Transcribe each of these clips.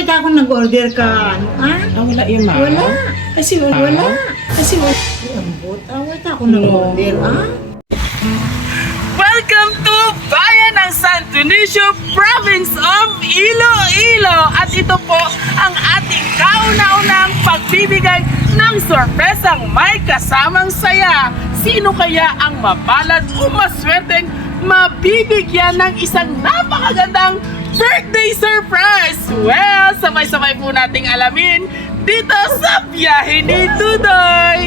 wait ako nag-order ka. Ano, Wala yun, ma'am. Wala. Ay, sino? Wala. Ay, sino? Ay, ambot. Wait ako nag-order, Welcome to Bayan ng Santo Nicio, Province of Iloilo. At ito po ang ating kauna-unang pagbibigay ng sorpresang may kasamang saya. Sino kaya ang mapalad o maswerteng mabibigyan ng isang napakagandang birthday surprise? Well, sabay-sabay po nating alamin dito sa biyahe ni Dudoy.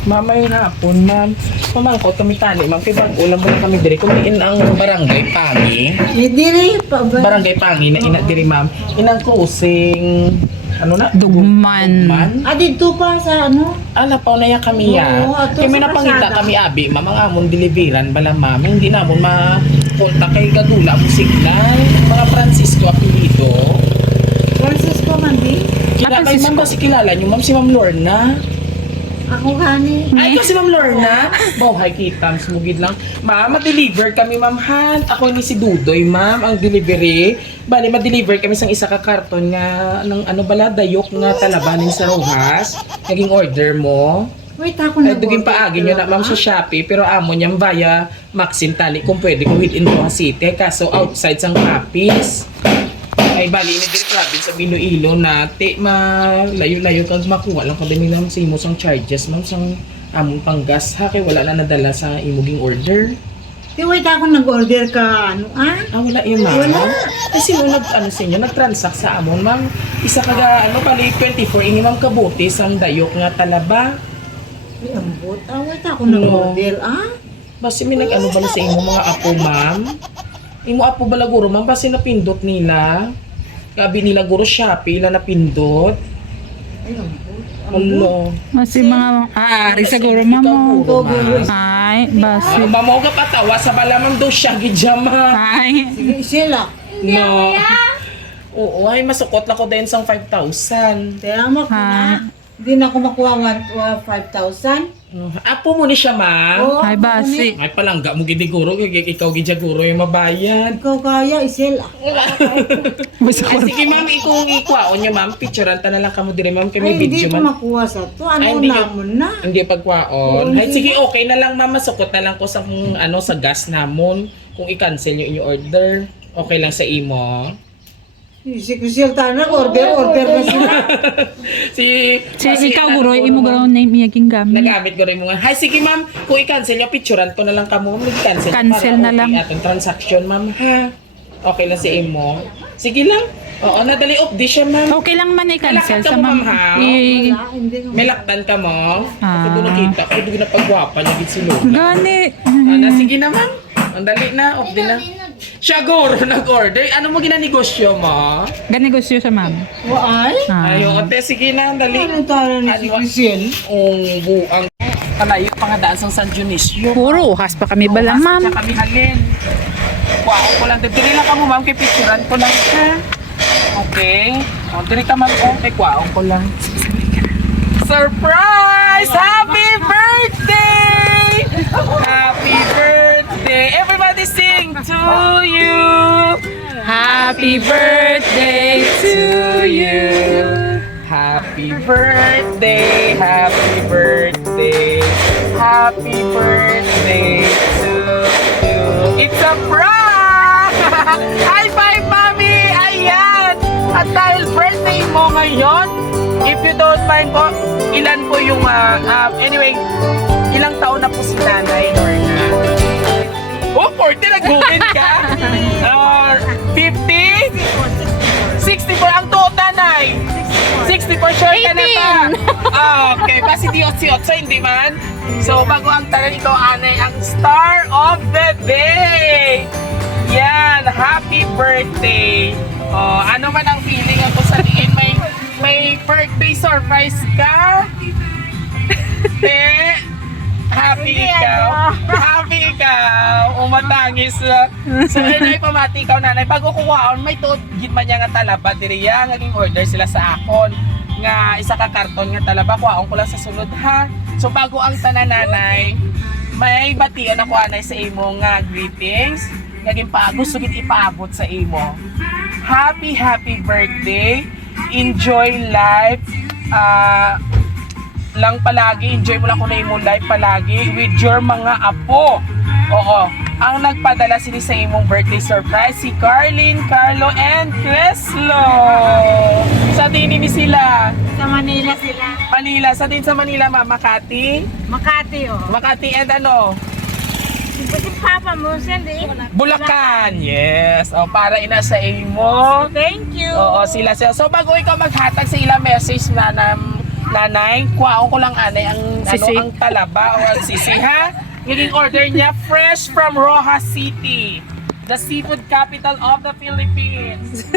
Mamay na po, ma'am. Pamangko, tumitali, ma'am. Kaya bang ulam mo na kami diri. Kumiin ang barangay Pangi. Diri pa ba? Barangay Pangi na ina diri, ma'am. Inang kusing, ano na? Dugman. Dito pa sa ano? Lapaw na yan kami ya. Oo, ato Kaya may sa napangita kalsada. kami, abi, ma'am, ang amon deliveran, bala, ma'am. Hindi namon ma-punta kay Gadula mo signal. Mga Francisco apelido. Francisco Mandi? Kaya kay ma'am, kasi kilala nyo, ma'am, si Ma'am Lorna. Ako gani. Ay, ito si Ma'am Lorna. Bawhay kita, smugid lang. Ma'am, ma-deliver kami, ma'am, han. Ako ni si Dudoy, ma'am, ang delivery. Bali, ma-deliver kami sa isa ka karton nga, ng ano bala, dayok nga talabanin sa Rojas. Naging order mo. Wait ako Ay, nag-order. duging paagin nyo na, ma'am, sa Shopee. Pero amo niyang via Maxim Tali kung pwede kung within Rojas City. Kaso outside sang copies. Ay, bali, ini diri province sa Iloilo na layo-layo kang makuha lang kada nila sa imo sang charges, ma'am, sang among panggas ha kay wala na nadala sa imong order. Wait ako nag-order ka. Ano, Wala yun, ma'am. Wala. Ay, sino sa inyo nag-transact sa amon, ma'am? Isa kaga bali 24 ini ma'am kabuti sang dayok nga talaba. Ay, ambot. Wait ako nag-order, Basi may nag-ano ba sa imo mga apo, ma'am? Imo apo balaguro, ma'am, basi napindot nila. Gabi nila guro Shopee, ila napindot. Ay, ambot. Ano? Kasi mga aari siguro mamo. Ay, basi. Mamaw ka patawa sa bala, ma'am, do siya, gidjama. Ay, Sige, sila. No. Oo, ay masukot na ko din sang 5,000. Tama ko na. Hindi na ako makuha 5,000. Apo mo ni siya, ma'am. Oo, ay basi. Ay palangga mo gidiguro, ikaw gidjaguro yung mabayad. Ikaw kaya, isila. Basta Ay, sige, ma'am, ikong ikwaon niyo, ma'am. Picturean ta na lang kamo dire, ma'am, kay may Ay, hindi video ko man. makuha sa to. Ano Ay, hindi ka- namon na? Hindi pagkwaon. Oo, Ay, hindi. sige, okay na lang, ma'am. Masukot na lang ko sa sa gas namon. Kung i-cancel yung inyong order, okay lang sa imo. Si Crisel tayo order na sila. Si ikaw guro, imo guro name iyaging gamit. Nagamit ko rin mga. Hi, sige, ma'am. Kung i-cancel yung picturean ko na lang kamo. Mag-cancel. Cancel para na lang. okay atong transaction, ma'am, ha? Okay lang sa imo. Sige lang. Oo, nadali off di siya, ma'am. Okay lang man i-cancel Malakad ka sa mo, ma'am. ma'am, ha? Wala, hindi ko. May laktan ka mo. Ako Ah. doon nakita. Ako doon napagwapa niya gid si Lola. Gani. Sige na, ma'am. Ang dali na. Off din na. Siya, guro, nag-order. Ano mo ginanegosyo mo? Gani gusto sa ma'am. Waay? Ayun, ate, sige na. Ang dali. Ano tayo ni si Crisel? Ang kalayo pa nga daan sa San Dionisio. Puro uhas pa kami bala ma'am. Sa kami halin. Kuha ko lang. Dili lang ka mo, ma'am. Kay picturean ko lang ka. Okay. O, dili ka, ma'am. Okay, kuha ko lang. Surprise! Happy birthday! Happy birthday! Everybody sing to you! Happy birthday to you! Happy birthday! Happy birthday! Happy birthday to you! It's a prank! High five, mami! Ayan! At dahil birthday mo ngayon, if you don't mind po, ilan po yung, anyway, ilang taon na po si Nanay Lorna? Oh, 40, nag-google ka? 50? 64, ang tuot Nanay! 64, sure ka na ba? Okay, basi di 88, hindi man? So, bago ang tanan ito, Anay, ang star of the day! Yan, happy birthday! Ano man ang feeling ako sa liin, may birthday surprise ka? Happy ikaw? Happy ikaw? Umatangis. So, yun ay pamati ikaw, nanay. Bago kukuhaon, may tuod gid man niya nga talaba. Diriya, naging order sila sa akon. Nga isa ka karton nga talaba. Kuhaon ko lang sa sunod, ha? So, bago ang tanan, nanay, may batian ako, anay, sa imo nga greetings. naging gusto gid ipaabot sa imo. Happy birthday. Enjoy life. Lang palagi, enjoy mo lang kung na imong life palagi with your mga apo. Oo. Ang nagpadala sini sa imong birthday surprise si Carlin, Carlo, and Creslo. Sa dini ni sila. Sa Manila sila. Manila. Sa din sa Manila, Makati. Makati, oh. Makati and ano? Si Papa mo, sindi. Bulacan. Yes. O, para ina sa imo. Thank you. Oo, sila. So, bago ikaw maghatag sa ilang message na nanay, kuwaon ko lang anay ang, Sisi. ang talaba o ang sisi, ha? Yung order niya, fresh from Rojas City, the seafood capital of the Philippines.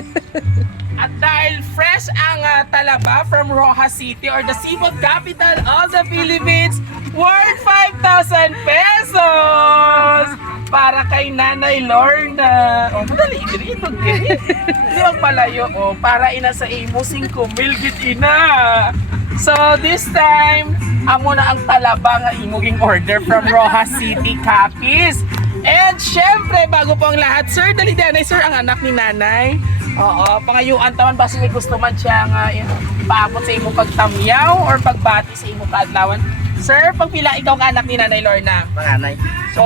At dahil fresh ang talaba from Rojas City or the seafood capital of the Philippines, worth 5,000 pesos! Para kay Nanay Lorna. O, madali, ito din. Hindi magpalayo, o. Para ina sa imo, 5,000 git ina. So, this time, amo na ang talaba nga imuging order from Rojas City, Capiz. And syempre, bago po ang lahat, sir, dali nanay, sir, ang anak ni nanay. Oo, pangayuan taman, basta may gusto man siya nga paabot sa imo pagtamyaw or pagbati sa imo kaadlawan. Sir, pagpila ikaw nga anak ni Nanay Lorna. Panganay. So,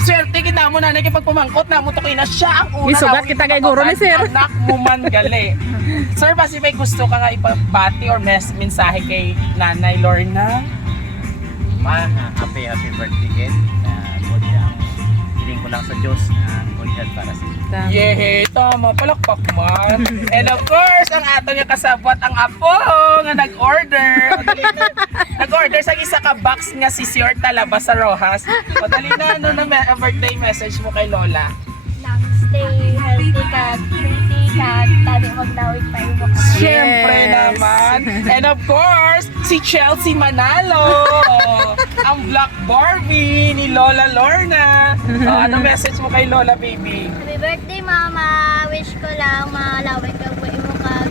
swerte kita mo nanay kay pagpumangkot na mo to kay na siya ang una. Isugat kita kay guro ni sir. Anak mo man gali. Sir, basi may gusto ka nga ipabati or mensahe kay Nanay Lorna? Happy birthday kid. Good ang hiling ko lang sa Diyos. Good para sa iyo. Yehey, tama, palakpak man. And of course, ang ato niya kasabot ang apo nga nag-order. Nag-order sa isa ka box nga si Sir Talaba sa Rojas. O dali na, ano na birthday message mo kay Lola? Lang stay healthy ka, pretty ka, tadi maglawig pa yung mukha. Siyempre Yes. naman. And of course, si Chelsea Manalo. Ang Black Barbie ni Lola Lorna. Ano message mo kay Lola, baby? Happy birthday, Mama! Wish ko lang malawig ka po yung mukha.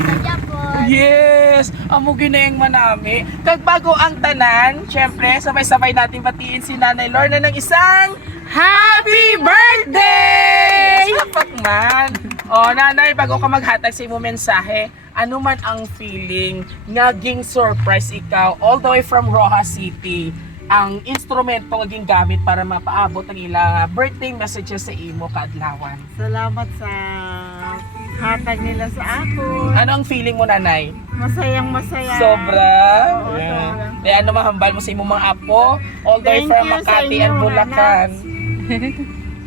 Sa Japon. Yes! Amo ginayang manami. Kag bago ang tanan, syempre, sabay-sabay natin batiin si Nanay Lorna ng isang Happy Birthday! Sapak man! O, Nanay, bago ka maghatag sa imo mensahe, ano man ang feeling, naging surprise ikaw all the way from Rojas City, ang instrumento naging gamit para mapaabot ang ilang birthday messages sa imo kaadlawan. Salamat sa hatag nila sa ako. Ano ang feeling mo, Nanay? Masayang masaya. Sobra. Oo, sobra. Kaya ano mahambal mo sa imong mga apo, all the way Thank from you sa Makati inyo, and Bulacan.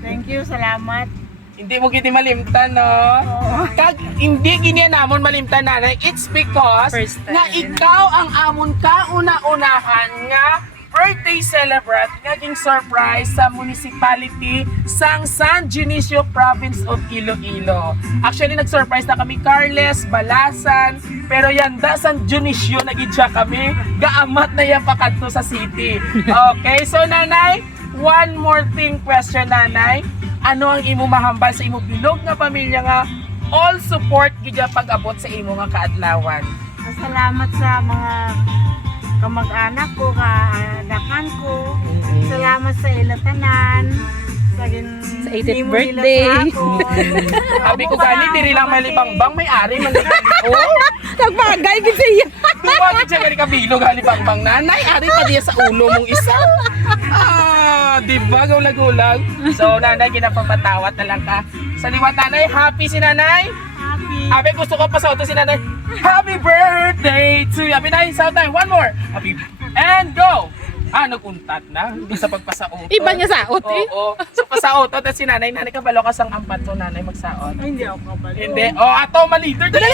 Thank you, salamat. Hindi mo gini malimtan, no? Oo. Kag hindi gini namon malimtan, nanay. It's because First time. nga ikaw ang amon kauna-unahan nga birthday celebrant naging surprise sa municipality sang San Dionisio Province of Iloilo. Actually, nag-surprise na kami Carles, Balasan, pero yanda San Dionisio nagidya kami, gaamat na yan pakadto sa city. Okay, so nanay, one more thing question, nanay. Ano ang imo mahambal sa imo bilog nga pamilya nga all support gidya pag-abot sa imo nga kaadlawan? Salamat sa mga kamag-anak ko, kaanakan ko. Salamat sa ilatanan. Sa 80th birthday. Sabi ko gani diri lang malibangbang may-ari man oh. Nagbagay gid siya. Bakit siya gani kabilog halibangbang nanay ari pa diya sa ulo mong isa. Di ba gulag-gulag? So nanay ginapapatawat na lang ka. Sa liwat nanay, happy si nanay? Happy. Abi gusto ko pa sa si nanay. Happy birthday to you. Abi na sa time. One more. Happy and go. Naguntat na. Hindi sa pagpasaot. Iba niya saot eh. Oo. So pasaot. At si nanay, kabalo ka sang ampat to nanay magsaot. Ay, hindi ako kabalo. Hindi. Ato, maliter. Dali!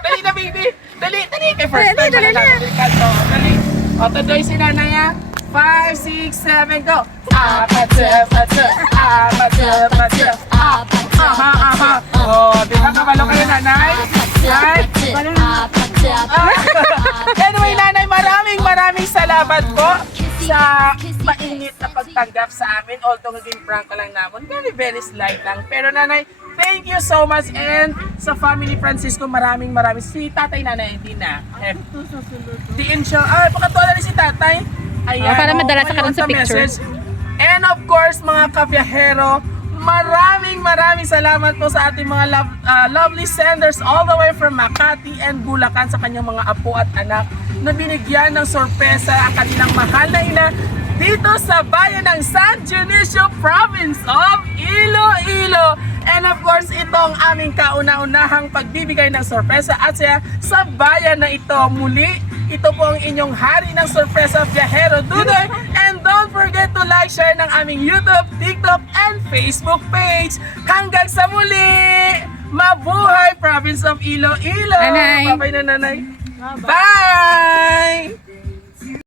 Dali na, baby. Dali. Kay first time. Dali. Dali. Tuloy si nanay, 5, 6, 7, go! Apat. Di ba kabalo kayo, nanay? Right? Anyway, nanay, maraming salamat po sa mainit na pagtanggap sa amin. Although naging prank ka lang namin, very slight lang. Pero nanay, thank you so much. And sa family Francisco, maraming si tatay, nanay, hindi na. Ito sa sulod. Diin siya. Pakatuwa na rin si tatay. Ayan. Para madala sa karon sa mayroon picture. message. And of course, mga kabiyahero, maraming salamat po sa ating mga lovely senders all the way from Makati and Bulacan sa kanyang mga apo at anak na binigyan ng sorpresa ang kanilang mahal na ina dito sa bayan ng San Dionisio, Province of Iloilo. And of course, ito ang aming kauna-unahang pagbibigay ng sorpresa at saya sa bayan na ito. Muli, ito po ang inyong hari ng sorpresa, Biyahero Dudoy. And don't forget to like, share ng aming YouTube, TikTok, and Facebook page. Hanggang sa muli! Mabuhay, Province of Iloilo! Nanay! Bye-bye na, nanay! Bye!